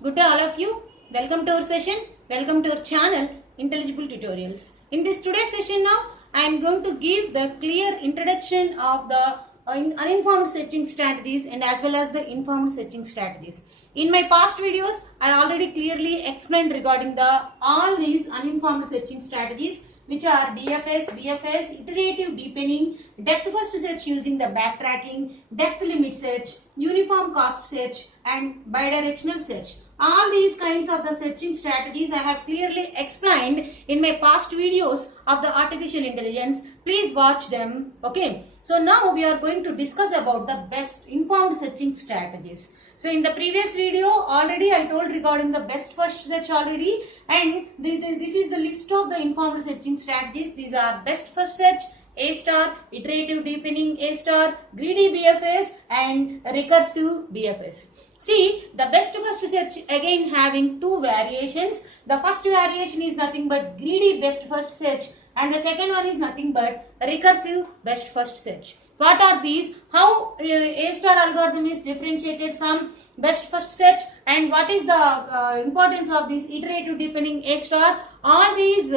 Good day all of you. Welcome to our session. Welcome to our channel Intelligible Tutorials. In this today's session now, I am going to give the clear introduction of the uninformed searching strategies and as well as the informed searching strategies. In my past videos, I already clearly explained regarding all these uninformed searching strategies, which are DFS, BFS, iterative deepening, depth first search using the backtracking, depth limit search, uniform cost search and bidirectional search. All these kinds of the searching strategies I have clearly explained in my past videos of the artificial intelligence. Please watch them. Okay. So now we are going to discuss about the best informed searching strategies. So in the previous video already I told regarding the best first search already, and this is the list of the informed searching strategies. These are best first search, A star, iterative deepening A star, greedy BFS and recursive BFS. See, the best first search again having two variations. The first variation is nothing but greedy best first search and the second one is nothing but recursive best first search. What are these? How A star algorithm is differentiated from best first search and what is the importance of this iterative deepening A star? All these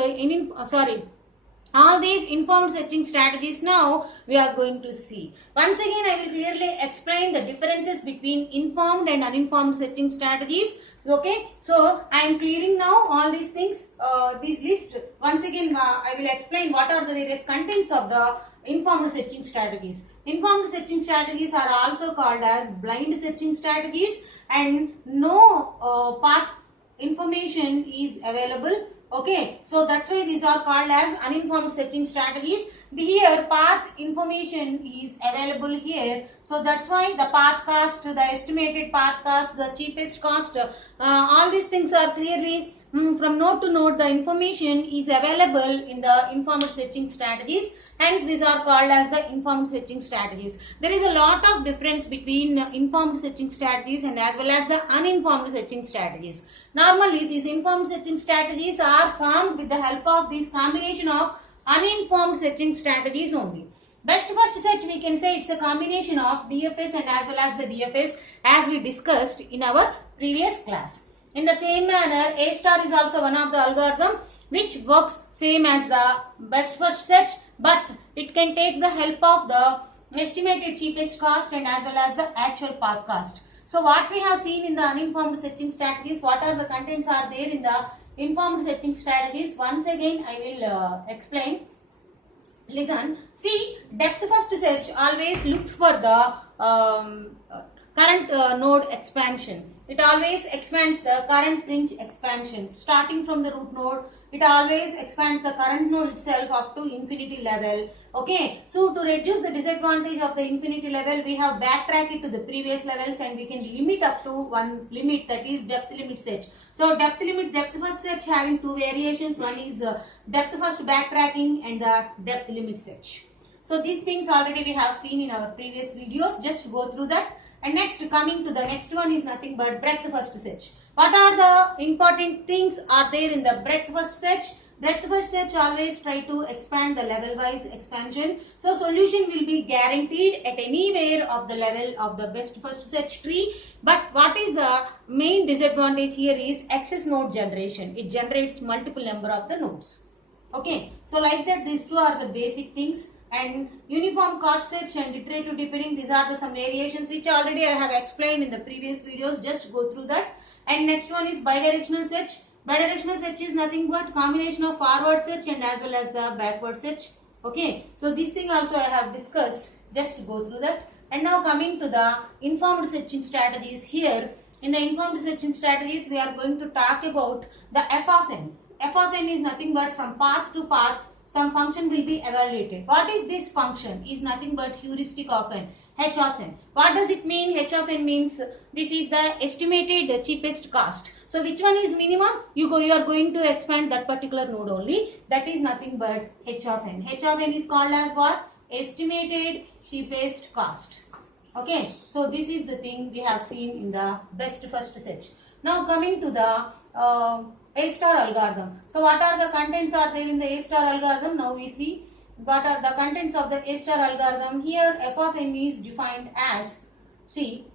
all these informed searching strategies now we are going to see. Once again I will clearly explain the differences between informed and uninformed searching strategies. Okay, so I am clearing now all these things, this list. Once again I will explain what are the various contents of the informed searching strategies. Informed searching strategies are also called as blind searching strategies and no path information is available. Okay, so that's why these are called as uninformed searching strategies. Here path information is available here, so that's why the path cost, the estimated path cost, the cheapest cost, all these things are clearly from node to node the information is available in the informed searching strategies. Hence these are called as the informed searching strategies. There is a lot of difference between informed searching strategies and as well as the uninformed searching strategies. Normally these informed searching strategies are formed with the help of this combination of uninformed searching strategies only. Best first search we can say it's a combination of DFS and as well as the DFS as we discussed in our previous class. In the same manner, A star is also one of the algorithm which works same as the best first search, but it can take the help of the estimated cheapest cost and as well as the actual path cost. So what we have seen in the uninformed searching strategies, what are the contents are there in the informed searching strategies? Once again I will explain. Listen, see, depth first search always looks for the current node expansion. It always expands the current fringe expansion. Starting from the root node, it always expands the current node itself up to infinity level. Okay, so to reduce the disadvantage of the infinity level, we have backtracked it to the previous levels and we can limit up to one limit, that is depth limit search. So depth first search having two variations. One is depth first backtracking and the depth limit search. So these things already we have seen in our previous videos. Just go through that. And next, coming to the next one is nothing but breadth first search. What are the important things are there in the breadth first search? Breadth first search always try to expand the level wise expansion. So solution will be guaranteed at anywhere of the level of the best first search tree. But what is the main disadvantage here is excess node generation. It generates multiple number of the nodes. Okay, so like that these two are the basic things. And uniform cost search and iterative deepening, these are the some variations which already I have explained in the previous videos. Just go through that. And next one is bidirectional search. Bidirectional search is nothing but combination of forward search and as well as the backward search. Okay, so this thing also I have discussed. Just go through that. And now coming to the informed searching strategies here. In the informed searching strategies, we are going to talk about the f of n. F of n is nothing but from path to path some function will be evaluated. What is this function? Is nothing but heuristic of n, h of n. What does it mean? H of n means this is the estimated cheapest cost. So which one is minimum? You are going to expand that particular node only. That is nothing but h of n. H of n is called as what? Estimated cheapest cost. Okay, so this is the thing we have seen in the best first search. Now coming to the A star algorithm. So what are the contents are there in the A star algorithm? Now we see what are the contents of the A star algorithm. Here f of n is defined as, see,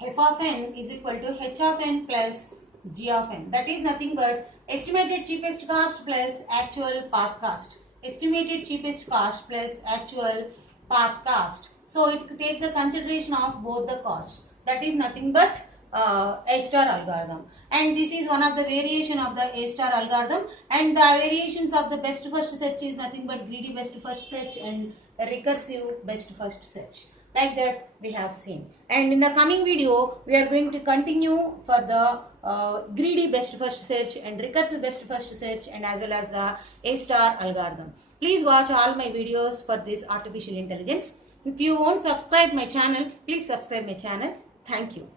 f of n is equal to h of n plus g of n. That is nothing but estimated cheapest cost plus actual path cost. Estimated cheapest cost plus actual path cost. So it could take the consideration of both the costs. That is nothing but A-star algorithm, and this is one of the variation of the A-star algorithm, and the variations of the best first search is nothing but greedy best first search and recursive best first search. Like that we have seen, and in the coming video we are going to continue for the greedy best first search and recursive best first search, and as well as the A-star algorithm. Please watch all my videos for this artificial intelligence. If you won't subscribe my channel, please subscribe my channel. Thank you.